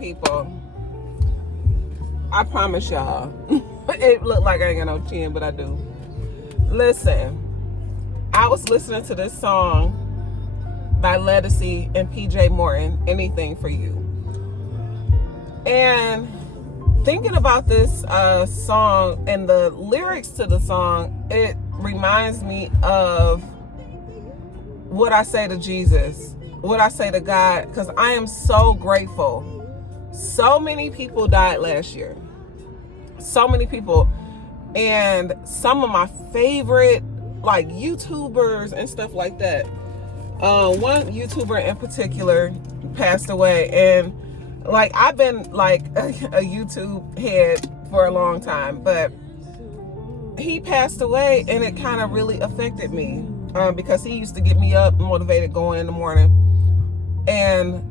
people, I promise y'all, it looked like I ain't got no chin, but I do. Listen, I was listening to this song by Ledisi and PJ Morton, Anything for You. And thinking about this song and the lyrics to the song, it reminds me of what I say to Jesus, what I say to God, because I am so grateful. So many people died last year. So many people. And some of my favorite like YouTubers and stuff like that. One YouTuber in particular passed away, and like I've been like a YouTube head for a long time, but he passed away and it kind of really affected me because he used to get me up motivated going in the morning. And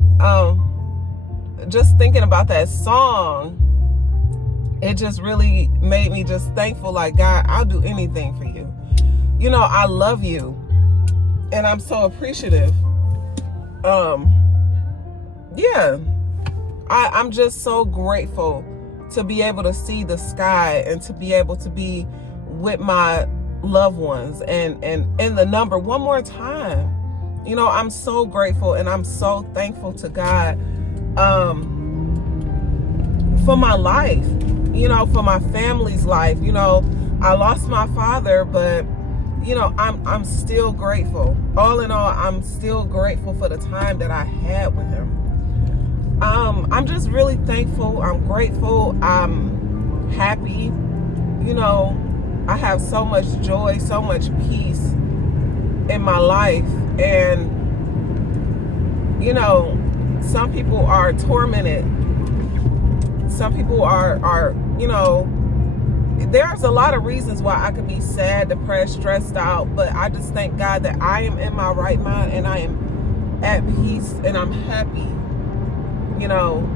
just thinking about that song, it just really made me just thankful, like, God, I'll do anything for you. You know, I love you and I'm so appreciative. Yeah, I'm just so grateful to be able to see the sky and to be able to be with my loved ones and in the number one more time. You know, I'm so grateful and I'm so thankful to God for my life, you know, for my family's life. You know, I lost my father, but you know, I'm still grateful. All in all, I'm still grateful for the time that I had with him. I'm just really thankful. I'm grateful. I'm happy. You know, I have so much joy, so much peace in my life. And, you know, some people are tormented. Some people are, you know, there's a lot of reasons why I could be sad, depressed, stressed out, but I just thank God that I am in my right mind and I am at peace and I'm happy. You know,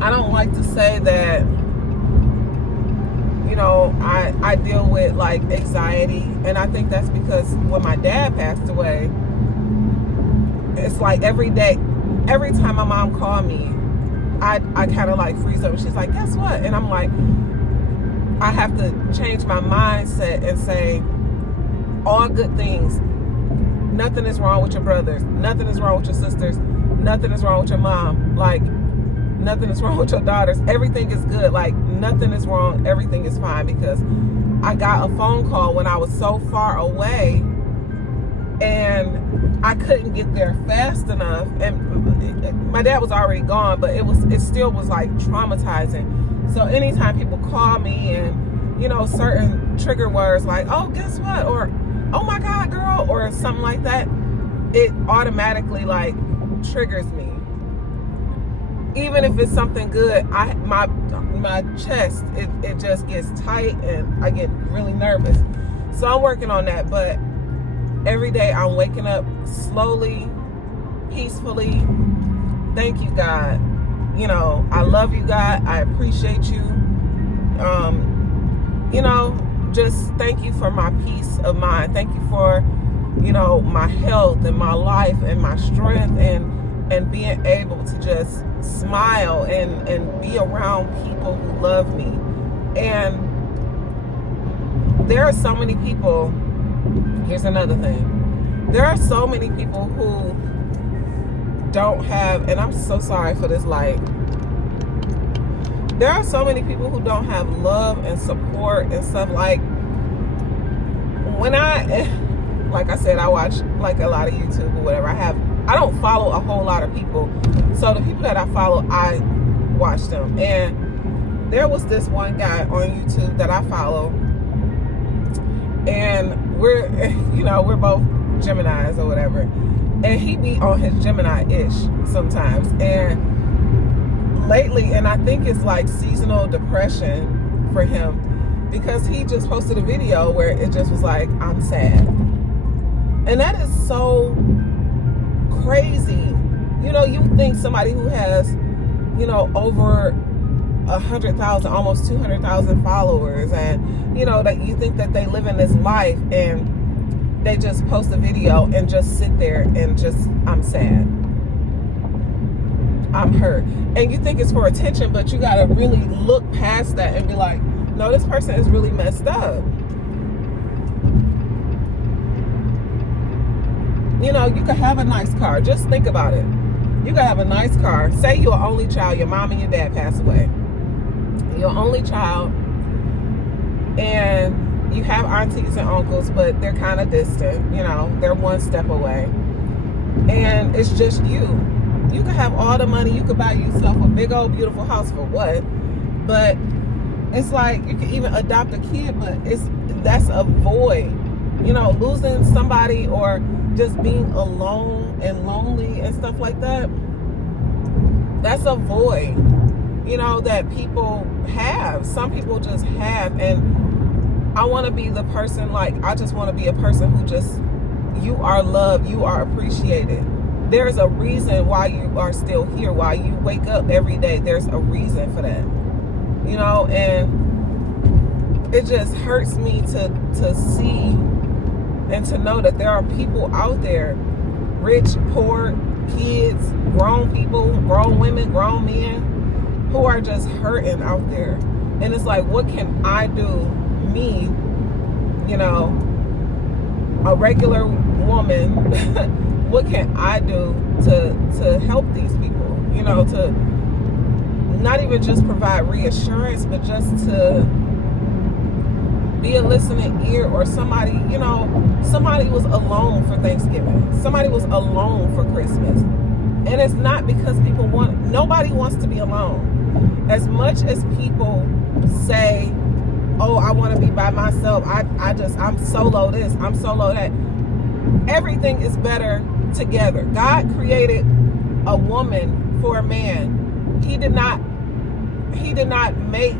I don't like to say that, you know, I deal with like anxiety, and I think that's because when my dad passed away, it's like every day, every time my mom called me, I kind of like freeze up, and she's like, guess what? And I'm like, I have to change my mindset and say, all good things. Nothing is wrong with your brothers. Nothing is wrong with your sisters. Nothing is wrong with your mom. Like, nothing is wrong with your daughters. Everything is good. Like, nothing is wrong. Everything is fine, because I got a phone call when I was so far away and I couldn't get there fast enough. And my dad was already gone, but it still was like traumatizing. So anytime people call me and, you know, certain trigger words like, oh, guess what? Or, oh my God, girl, or something like that, it automatically like triggers me. Even if it's something good, my chest, it just gets tight and I get really nervous. So I'm working on that, but every day I'm waking up slowly, peacefully. Thank you, God. You know, I love you, God. I appreciate you. You know, just thank you for my peace of mind. Thank you for, you know, my health and my life and my strength and being able to just smile and be around people who love me. And there are so many people, here's another thing. There are so many people who don't have, and I'm so sorry for this light. There are so many people who don't have love and support and stuff. Like, when like I said, I watch like a lot of YouTube or whatever. I don't follow a whole lot of people. So the people that I follow, I watch them. And there was this one guy on YouTube that I follow. And we're both Geminis or whatever. And he be on his Gemini-ish sometimes. And lately, and I think it's like seasonal depression for him, because he just posted a video where it just was like, I'm sad. And that is so crazy. You know, you think somebody who has, you know, over 100,000, almost 200,000 followers, and, you know, that you think that they live in this life, and they just post a video and just sit there and just, I'm sad. I'm hurt. And you think it's for attention, but you got to really look past that and be like, no, this person is really messed up. You know, you could have a nice car. Just think about it. You could have a nice car. Say you're an only child. Your mom and your dad pass away. You're an only child. And you have aunties and uncles, but they're kind of distant. You know, they're one step away. And it's just you. You could have all the money. You could buy yourself a big old beautiful house for what? But it's like you could even adopt a kid, but that's a void. You know, losing somebody or just being alone and lonely and stuff like that. That's a void, you know, that people have. Some people just have. And I want to be the person, like, I just want to be a person who just, you are loved, you are appreciated. There's a reason why you are still here, why you wake up every day. There's a reason for that, you know, and it just hurts me to see and to know that there are people out there, rich, poor, kids, grown people, grown women, grown men, who are just hurting out there. And it's like, what can I do, me, you know, a regular woman, what can I do to help these people? You know, to not even just provide reassurance, but just to be a listening ear, or somebody, you know, somebody was alone for Thanksgiving. Somebody was alone for Christmas. And it's not because nobody wants to be alone. As much as people say, oh, I want to be by myself. I'm solo this, I'm solo that. Everything is better together. God created a woman for a man. He did not make,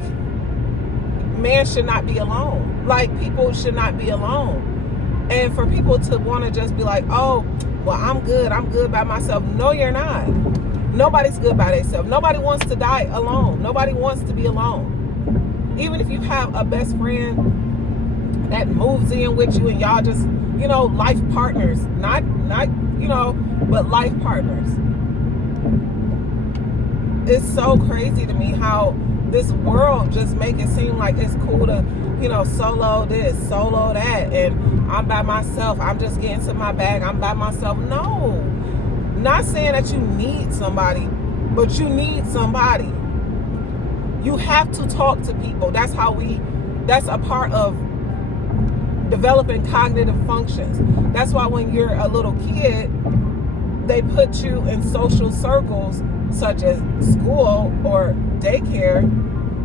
man should not be alone. Like, people should not be alone. And for people to want to just be like, oh, well, I'm good by myself. No, you're not. Nobody's good by themselves. Nobody wants to die alone. Nobody wants to be alone. Even if you have a best friend that moves in with you and y'all just, you know, life partners, not, you know, but life partners. It's so crazy to me how this world just make it seem like it's cool to, you know, solo this, solo that, and I'm by myself. I'm just getting to my bag. I'm by myself. No, not saying that you need somebody, but you need somebody. You have to talk to people. That's a part of developing cognitive functions. That's why when you're a little kid, they put you in social circles such as school or daycare,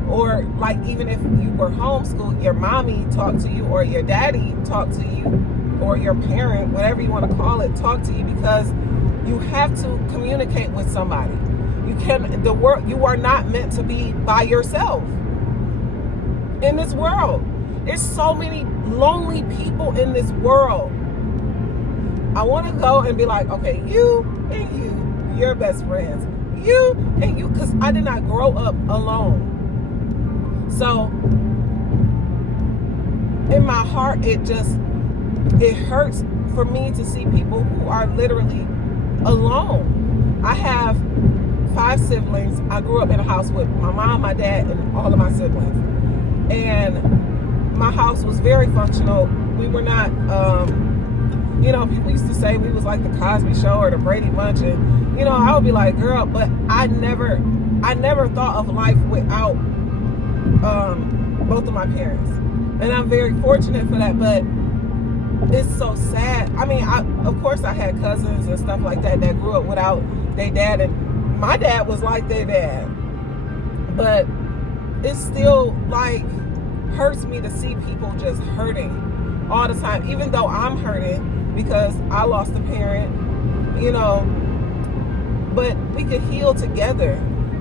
or like even if you were homeschooled, your mommy talked to you, or your daddy talked to you, or your parent, whatever you want to call it, talk to you, because you have to communicate with somebody. You are not meant to be by yourself in this world. There's so many lonely people in this world. I want to go and be like, okay, you and you're best friends. You and you, because I did not grow up alone. So in my heart, it hurts for me to see people who are literally alone. I have 5 siblings. I grew up in a house with my mom, my dad, and all of my siblings. And my house was very functional. We were not, you know, people used to say we was like the Cosby Show or the Brady Bunch, and you know, I would be like, girl, but I never thought of life without both of my parents, and I'm very fortunate for that. But it's so sad. I mean, of course I had cousins and stuff like that grew up without their dad, and my dad was like their dad, but it still like hurts me to see people just hurting all the time, even though I'm hurting because I lost a parent, you know. But we could heal together.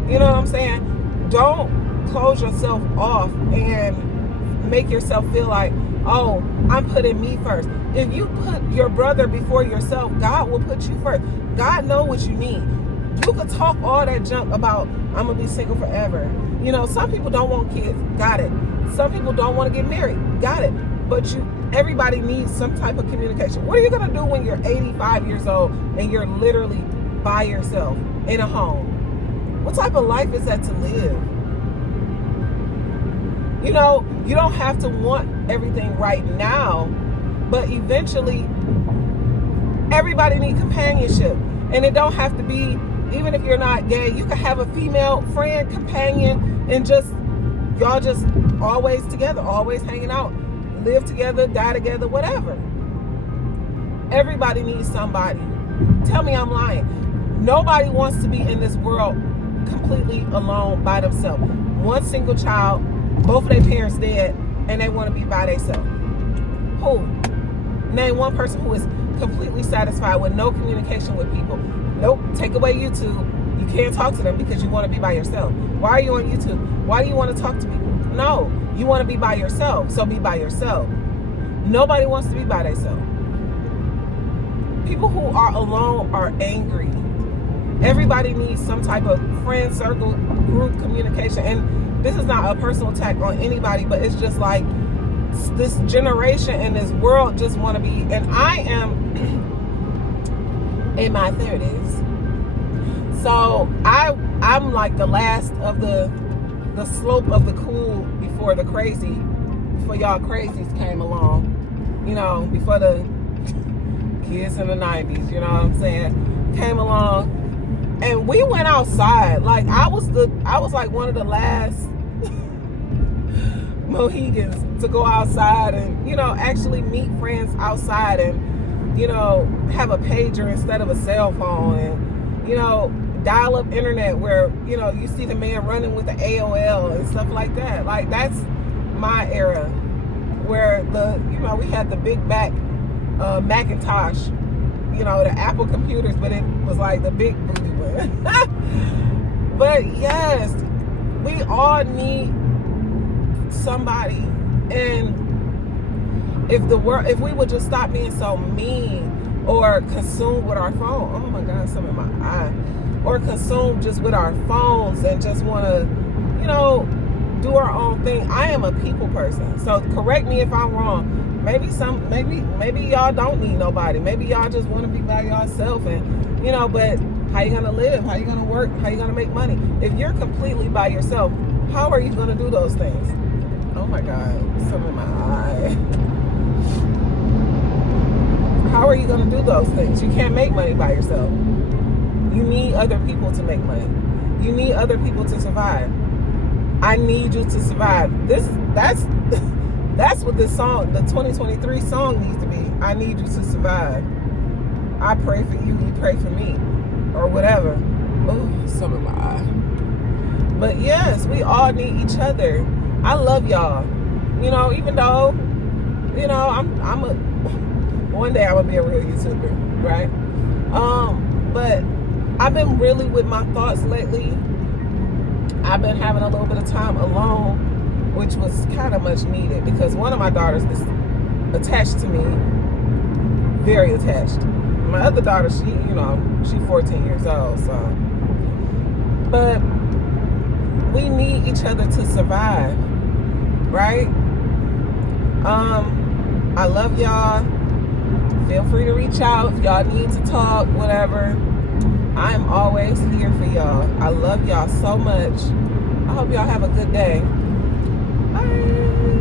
You know what I'm saying? Don't close yourself off and make yourself feel like, oh, I'm putting me first. If you put your brother before yourself, God will put you first. God knows what you need. You could talk all that junk about, I'm going to be single forever. You know, some people don't want kids. Got it. Some people don't want to get married. Got it. But everybody needs some type of communication. What are you going to do when you're 85 years old and you're literally by yourself in a home? What type of life is that to live? You know, you don't have to want everything right now, but eventually everybody needs companionship. And it don't have to be, even if you're not gay, you can have a female friend, companion, and just, y'all just always together, always hanging out, live together, die together, whatever. Everybody needs somebody. Tell me I'm lying. Nobody wants to be in this world completely alone by themselves. One single child, both of their parents dead, and they want to be by themselves. Who? Name one person who is completely satisfied with no communication with people. Nope. Take away YouTube. You can't talk to them because you want to be by yourself. Why are you on YouTube? Why do you want to talk to people? No. You want to be by yourself. So be by yourself. Nobody wants to be by themselves. People who are alone are angry. Everybody needs some type of friend circle, group communication. And this is not a personal attack on anybody, but it's just like this generation and this world just want to be, and I am in my 30s. So I'm like the last of the slope of the cool before the crazy, before y'all crazies came along. You know, before the kids in the 90s, you know what I'm saying, came along. And we went outside. Like I was like one of the last Mohegans to go outside and, you know, actually meet friends outside and, you know, have a pager instead of a cell phone and, you know, dial up internet where, you know, you see the man running with the AOL and stuff like that. Like that's my era where you know, we had the big back Macintosh, you know, the Apple computers, but it was like the big booty one. But yes, we all need somebody. And if we would just stop being so mean or consumed with our phone, oh my God, something in my eye, or consumed just with our phones and just want to, you know, do our own thing. I am a people person, so correct me if I'm wrong. Maybe y'all don't need nobody. Maybe y'all just want to be by yourself, and you know, but how you gonna live? How you gonna work? How you gonna make money? If you're completely by yourself, how are you gonna do those things? Oh my God, something in my eye. How are you gonna do those things? You can't make money by yourself. You need other people to make money. You need other people to survive. I need you to survive. That's what this song, the 2023 song, needs to be. I need you to survive. I pray for you, you pray for me, or whatever. Oh, some in my eye. But yes, we all need each other. I love y'all. You know, even though, you know, one day I'm gonna be a real YouTuber, right? But I've been really with my thoughts lately. I've been having a little bit of time alone, which was kind of much needed because one of my daughters is attached to me, very attached. My other daughter, she's 14 years old, so. But we need each other to survive, right? I love y'all. Feel free to reach out if y'all need to talk, whatever. I am always here for y'all. I love y'all so much. I hope y'all have a good day. Bye.